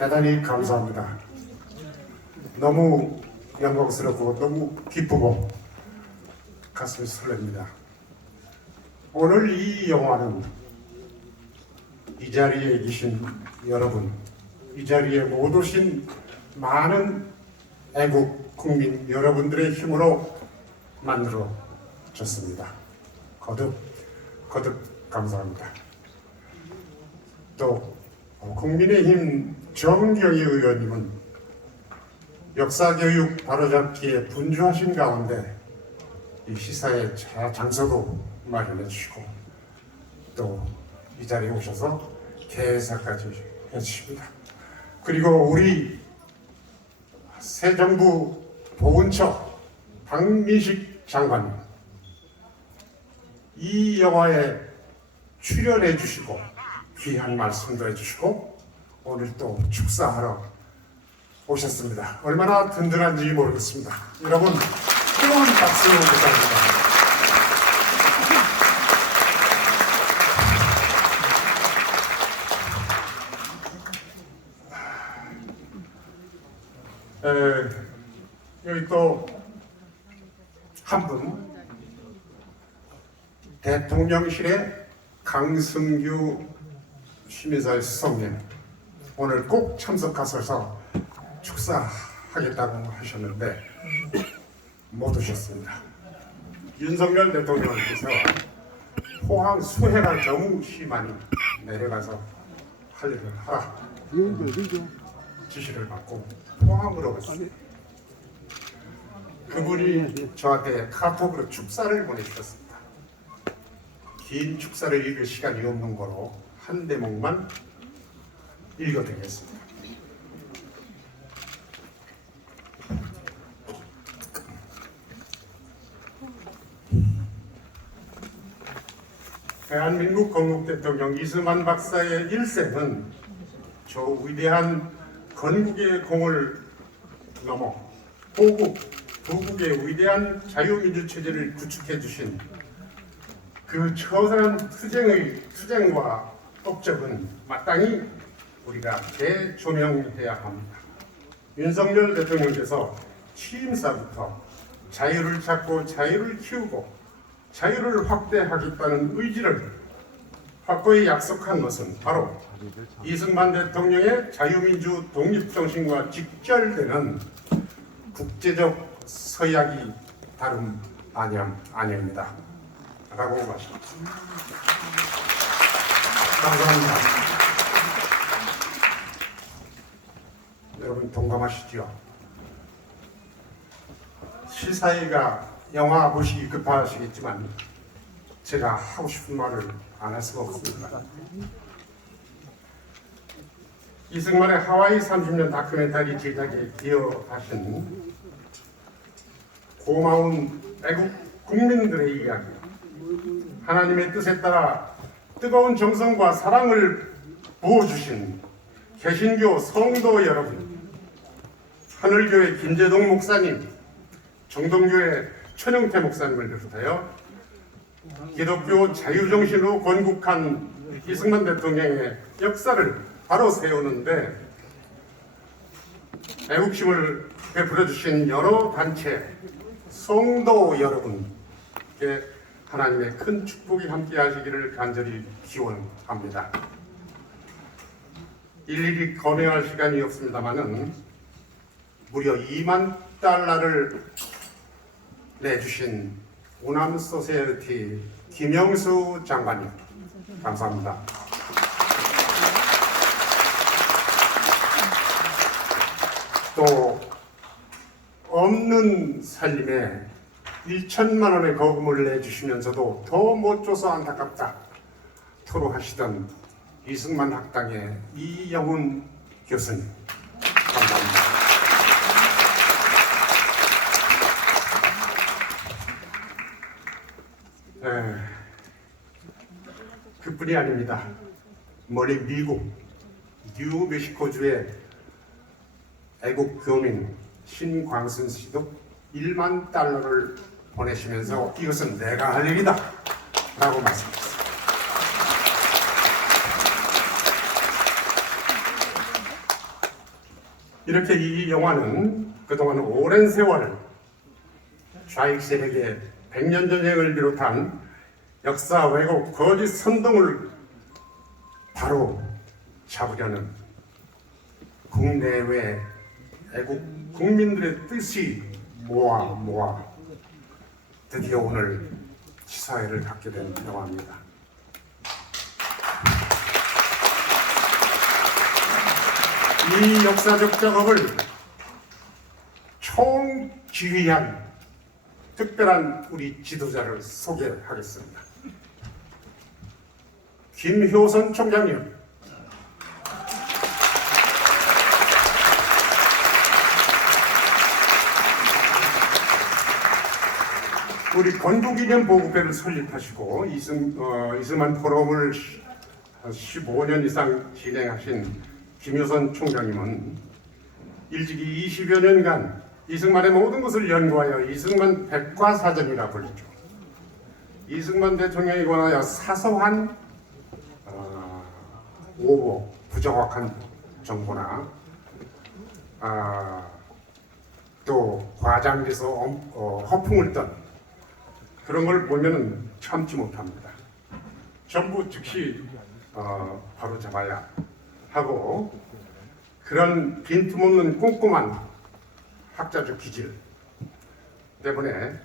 대단히 감사합니다. 너무 영광스럽고 너무 기쁘고 가슴이 설렙니다. 오늘 이 영화는 이 자리에 계신 여러분, 이 자리에 못 오신 많은 애국 국민 여러분들의 힘으로 만들어졌습니다. 거듭 거듭 감사합니다. 또 어, 국민의힘 정경희 의원님은 역사교육 바로잡기에 분주하신 가운데 이 시사의 자- 장소도 마련해 주시고 또 이 자리에 오셔서 개사까지 해주십니다. 그리고 우리 새 정부 보훈처 박민식 장관님 이 영화에 출연해 주시고 귀한 말씀도 해주시고 오늘 또 축사하러 오셨습니다. 얼마나 든든한지 모르겠습니다. 여러분 뜨거운 박수 부탁드립니다. 에, 여기 또 한 분 대통령실의 강승규 시민사회 수석님 오늘 꼭 참석하셔서 축사하겠다고 하셨는데 못 오셨습니다. 윤석열 대통령께서 포항 수해가 너무 심하니 내려가서 할 일을 하라? 지시를 받고 포항으로 갔습니다. 그분이 저한테 카톡으로 축사를 보내주셨습니다. 긴 축사를 읽을 시간이 없는 거로 한 대목만 읽어드리겠습니다. 대한민국 건국 대통령 이승만 박사의 일생은 저 위대한 건국의 공을 넘어 호국, 도국의 위대한 자유민주 체제를 구축해 주신 그 처절한 투쟁의 투쟁과 업적은 마땅히 우리가 재조명해야 합니다. 윤석열 대통령께서 취임사부터 자유를 찾고 자유를 키우고 자유를 확대하겠다는 의지를 확고히 약속한 것은 바로 이승만 대통령의 자유민주 독립정신과 직결되는 국제적 서약이 다름 아니함 아닙니다. 라고 말씀드립니다. 감사합니다. 여러분 동감하시죠? 시사회가 영화 보시기 급하시겠지만 제가 하고 싶은 말을 안 할 수가 없습니다. 이승만의 하와이 30년 다큐멘터리 제작에 기여하신 고마운 애국 국민들의 이야기 하나님의 뜻에 따라 뜨거운 정성과 사랑을 부어주신 개신교 성도 여러분 하늘교회 김재동 목사님 정동교회 천영태 목사님을 비롯하여 기독교 자유정신으로 건국한 이승만 대통령의 역사를 바로 세우는데 애국심을 베풀어 주신 여러 단체 성도 여러분께 하나님의 큰 축복이 함께 하시기를 간절히 기원합니다. 일일이 검증할 시간이 없습니다만은 무려 2만 달러를 내주신 오남 소세티 김영수 장관님 감사합니다. 또 없는 살림에 1천만 원의 거금을 내주시면서도 더 못 줘서 안타깝다 토로하시던 이승만 학당의 이영훈 교수님 감사합니다. 에, 그뿐이 아닙니다. 멀리 미국 뉴멕시코주의 애국 교민 신광순 씨도 1만 달러를 보내시면서 이것은 내가 할 일이다 라고 말씀하셨습니다. 이렇게 이 영화는 그동안 오랜 세월 좌익 세력의 백년 전쟁을 비롯한 역사 왜곡 거짓 선동을 바로 잡으려는 국내외 애국 국민들의 뜻이 모아 모아 드디어 오늘 시사회를 갖게 된 영화입니다. 이 역사적 작업을 총지휘한 특별한 우리 지도자를 소개하겠습니다. 김효선 총장님, 우리 건국기념 보급회를 설립하시고 이승, 어, 이승만 포럼을 15년 이상 진행하신 김효선 총장님은 일찍이 20여 년간 이승만의 모든 것을 연구하여 이승만 백과사전이라 불리죠. 이승만 대통령에 관하여 사소한 어, 오보, 부정확한 정보나 아, 또 과장돼서 엄- 어, 허풍을 떤 그런 걸 보면은 참지 못합니다. 전부 즉시 어, 바로 잡아야 하고 그런 빈틈없는 꼼꼼한 학자적 기질 때문에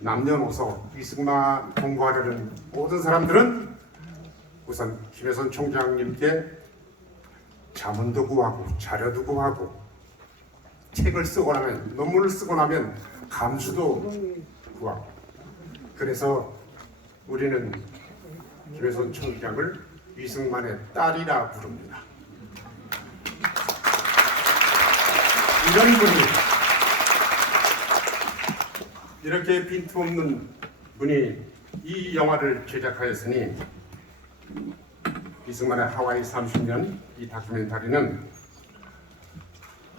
남녀노소 이승만 공부하려는 모든 사람들은 우선 김혜선 총장님께 자문도 구하고 자료도 구하고 책을 쓰고 나면 논문을 쓰고 나면 감수도 구하고 그래서 우리는 김혜선 총장을 이승만의 딸이라 부릅니다. 이런 분이 이렇게 빈틈없는 분이 이 영화를 제작하였으니 이승만의 하와이 30년 이 다큐멘터리는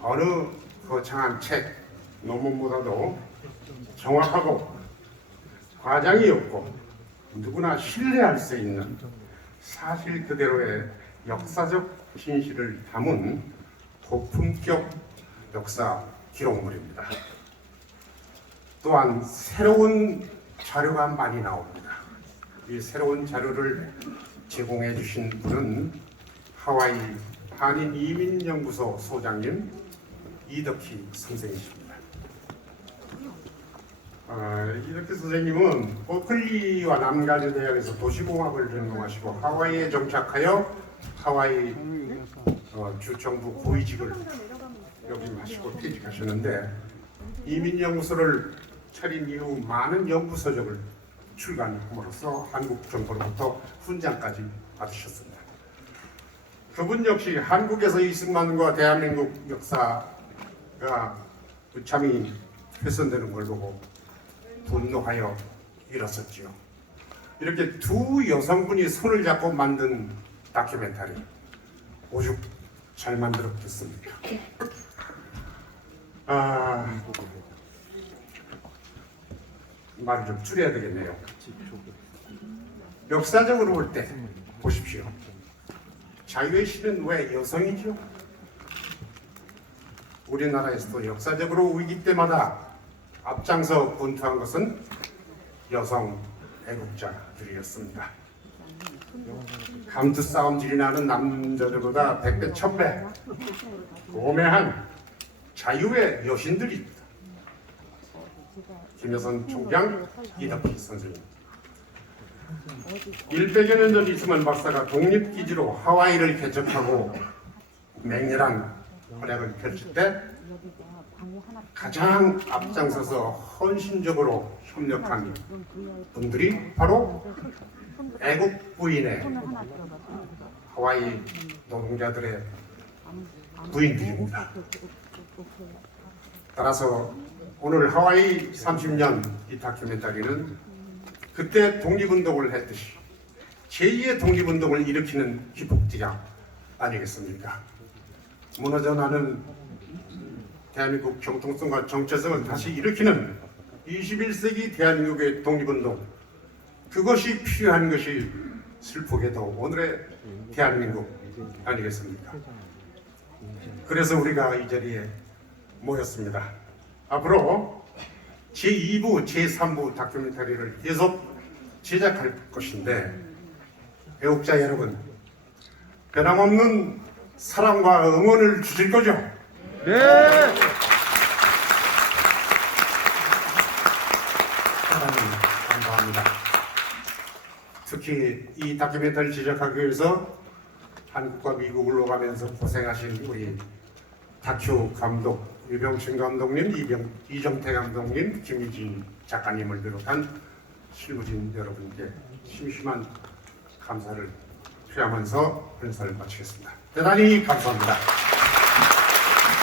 어느 거창한 책 논문보다도 정확하고 과장이 없고 누구나 신뢰할 수 있는 사실 그대로의 역사적 진실을 담은 고품격 역사 기록물입니다. 또한 새로운 자료가 많이 나옵니다. 이 새로운 자료를 제공해 주신 분은 하와이 한인 이민연구소 소장님 이덕희 선생이십니다. 아, 이덕희 선생님은 버클리와 남가주 대학에서 도시공학을 전공하시고 하와이에 정착하여 하와이 어, 주정부 고위직을 역임하시고 퇴직하셨는데 이민연구소를 차린 이후 많은 연구 서적을 출간함으로써 한국 정부로부터 훈장까지 받으셨습니다. 그분 역시 한국에서 이승만과 대한민국 역사가 참이 훼손되는 걸 보고 분노하여 일었었지요. 이렇게 두 여성분이 손을 잡고 만든 다큐멘터리 오죽 잘 만들었겠습니까? 아, 말을 좀 줄여야 되겠네요. 역사적으로 볼 때 보십시오. 자유의 신은 왜 여성이죠? 우리나라에서도 역사적으로 위기 때마다 앞장서 분투한 것은 여성 애국자들이었습니다. 감투 싸움질이 나는 남자들보다 백배 천배 고매한 자유의 여신들입니다. 김여선 총장, 이덕희 선생님. 100여 년 전 이승만 박사가 독립기지로 하와이를 개척하고 맹렬한 활약을 펼칠 때 가장 앞장서서 헌신적으로 협력한 분들이 바로 애국 부인의 하와이 노동자들의 부인들입니다. 따라서 오늘 하와이 30년 이 다큐멘터리는 그때 독립운동을 했듯이 제2의 독립운동을 일으키는 기폭제가 아니겠습니까? 무너져 나는 대한민국 정통성과 정체성을 다시 일으키는 21세기 대한민국의 독립운동 그것이 필요한 것이 슬프게도 오늘의 대한민국 아니겠습니까? 그래서 우리가 이 자리에 모였습니다. 앞으로 제2부, 제3부 다큐멘터리를 계속 제작할 것인데 애국자 여러분 변함없는 사랑과 응원을 주실 거죠? 네. 사랑을 감사합니다. 특히 이 다큐멘터리를 제작하기 위해서 한국과 미국을 오가면서 고생하신 우리 다큐 감독 유병춘 감독님, 이병, 이정태 감독님, 김희진 작가님을 비롯한 실무진 여러분께 심심한 감사를 표하면서 인사를 마치겠습니다. 대단히 감사합니다.